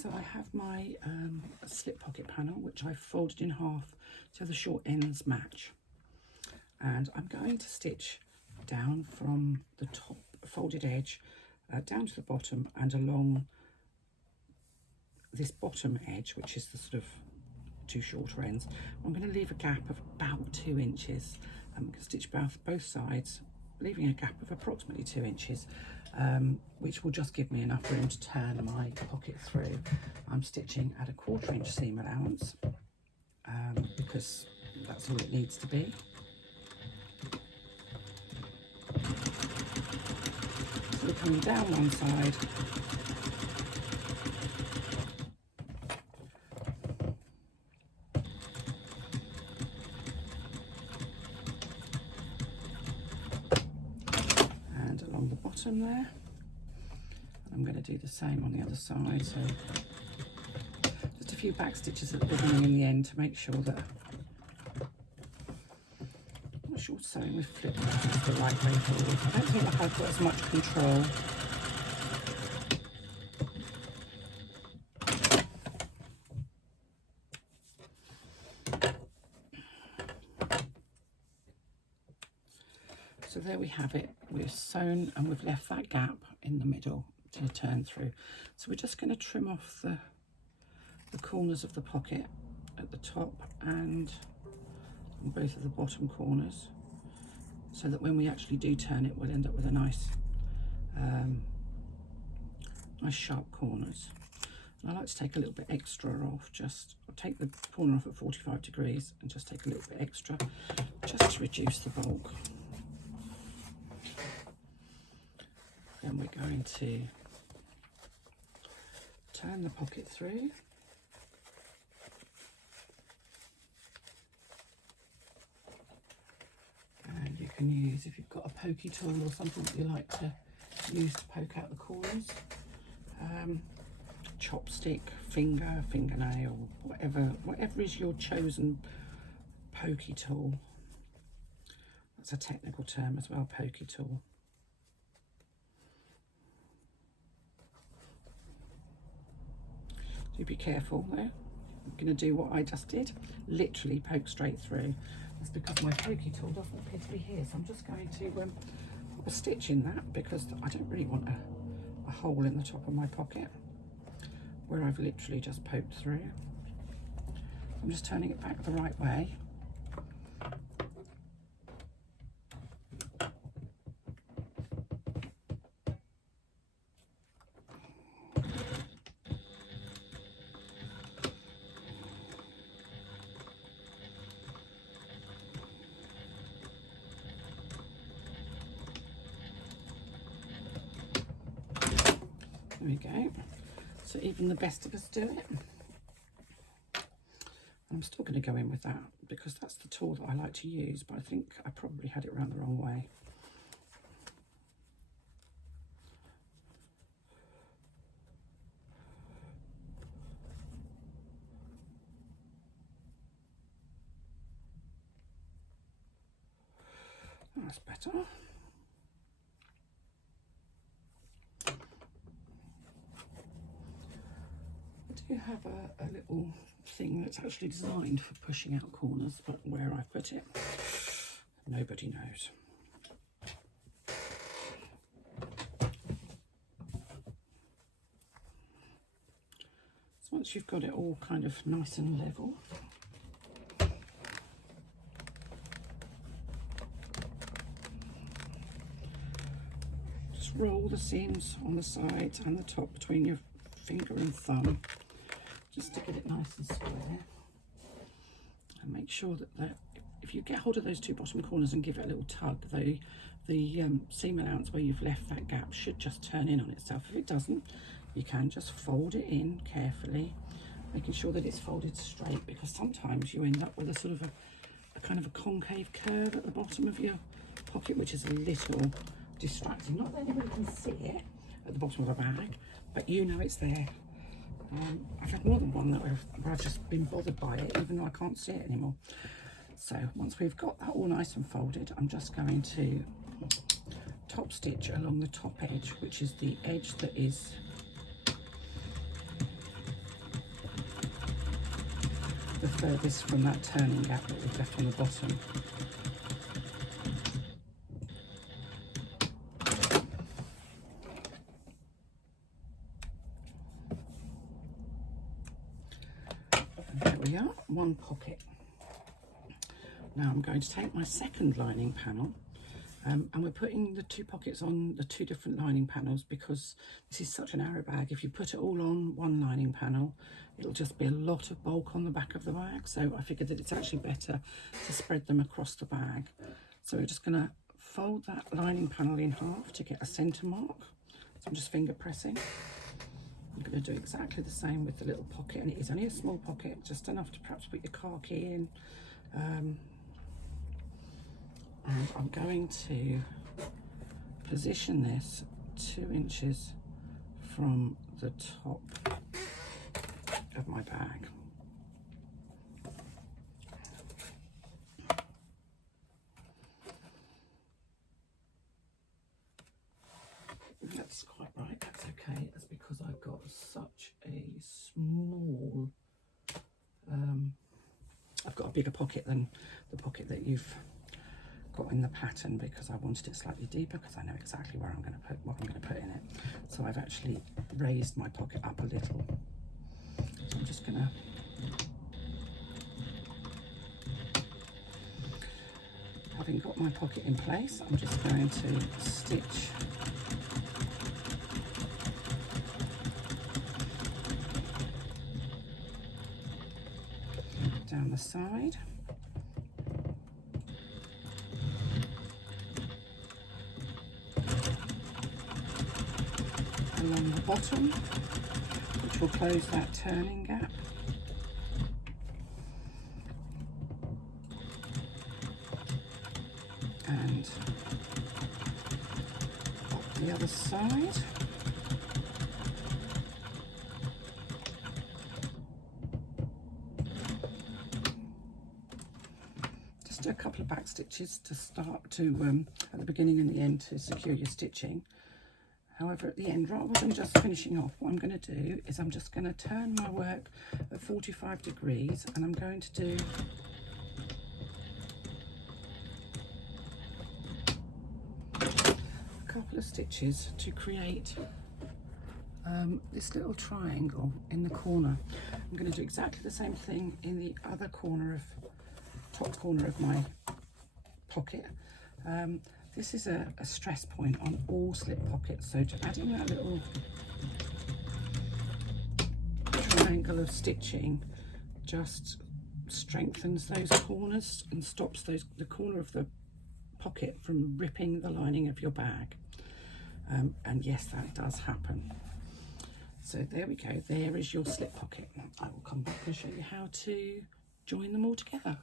So I have my slip pocket panel, which I've folded in half so the short ends match. And I'm going to stitch down from the top folded edge down to the bottom and along this bottom edge, which is the sort of two shorter ends. I'm going to leave a gap of about 2 inches. I'm going to stitch both sides, leaving a gap of approximately 2 inches, which will just give me enough room to turn my pocket through. I'm stitching at a 1/4 inch seam allowance because that's all it needs to be. So we're coming down one side, and along the bottom there. I'm going to do the same on the other side, so just a few back stitches at the beginning and the end to make sure that I'm not sure sewing with flip is the right way forward. I don't think like I've got as much control. So there we have it. We've sewn and we've left that gap in the middle to turn through. So we're just going to trim off the corners of the pocket at the top and on both of the bottom corners, so that when we actually do turn it, we'll end up with a nice nice sharp corners. And I like to take a little bit extra off, I'll take the corner off at 45 degrees and just take a little bit extra just to reduce the bulk. Then we're going to turn the pocket through. And you can use, if you've got a pokey tool or something that you like to use to poke out the corners, chopstick, fingernail, whatever is your chosen pokey tool. That's a technical term as well, pokey tool. Do be careful though. I'm going to do what I just did, literally poke straight through. That's because my pokey tool doesn't appear to be here, so I'm just going to put a stitch in that because I don't really want a hole in the top of my pocket where I've literally just poked through. I'm just turning it back the right way. There we go. So even the best of us do it. I'm still going to go in with that because that's the tool that I like to use, but I think I probably had it around the wrong way. That's better. I do have a little thing that's actually designed for pushing out corners, but where I put it, nobody knows. So once you've got it all kind of nice and level, just roll the seams on the sides and the top between your finger and thumb, just to get it nice and square, and make sure that if you get hold of those two bottom corners and give it a little tug, the seam allowance where you've left that gap should just turn in on itself. If it doesn't, you can just fold it in carefully, making sure that it's folded straight, because sometimes you end up with a sort of a kind of a concave curve at the bottom of your pocket, which is a little distracting. Not that anybody can see it at the bottom of a bag, but you know it's there. I've had more than one where I've just been bothered by it, even though I can't see it anymore. So once we've got that all nice and folded, I'm just going to top stitch along the top edge, which is the edge that is the furthest from that turning gap that we've left on the bottom. And there we are, one pocket. Now I'm going to take my second lining panel, and we're putting the 2 pockets on the 2 different lining panels because this is such a narrow bag. If you put it all on one lining panel, it'll just be a lot of bulk on the back of the bag. So I figured that it's actually better to spread them across the bag. So we're just going to fold that lining panel in half to get a centre mark. So I'm just finger pressing. I'm going to do exactly the same with the little pocket, and it is only a small pocket, just enough to perhaps put your car key in. And I'm going to position this 2 inches from the top of my bag. That's quite right, that's okay. That's because I've got such a small, I've got a bigger pocket than the pocket that you've got in the pattern, because I wanted it slightly deeper because I know exactly where I'm going to put what I'm going to put in it. So I've actually raised my pocket up a little. So I'm just going to having got my pocket in place, I'm just going to stitch down the side. Along the bottom, which will close that turning gap. And up the other side. Just do a couple of back stitches to start to, at the beginning and the end, to secure your stitching. However, at the end, rather than just finishing off, what I'm going to do is I'm just going to turn my work at 45 degrees, and I'm going to do a couple of stitches to create this little triangle in the corner. I'm going to do exactly the same thing in the other corner top corner of my pocket. This is a stress point on all slip pockets, so adding that little triangle of stitching just strengthens those corners and stops the corner of the pocket from ripping the lining of your bag. And yes, that does happen. So there we go, there is your slip pocket. I will come back and show you how to join them all together.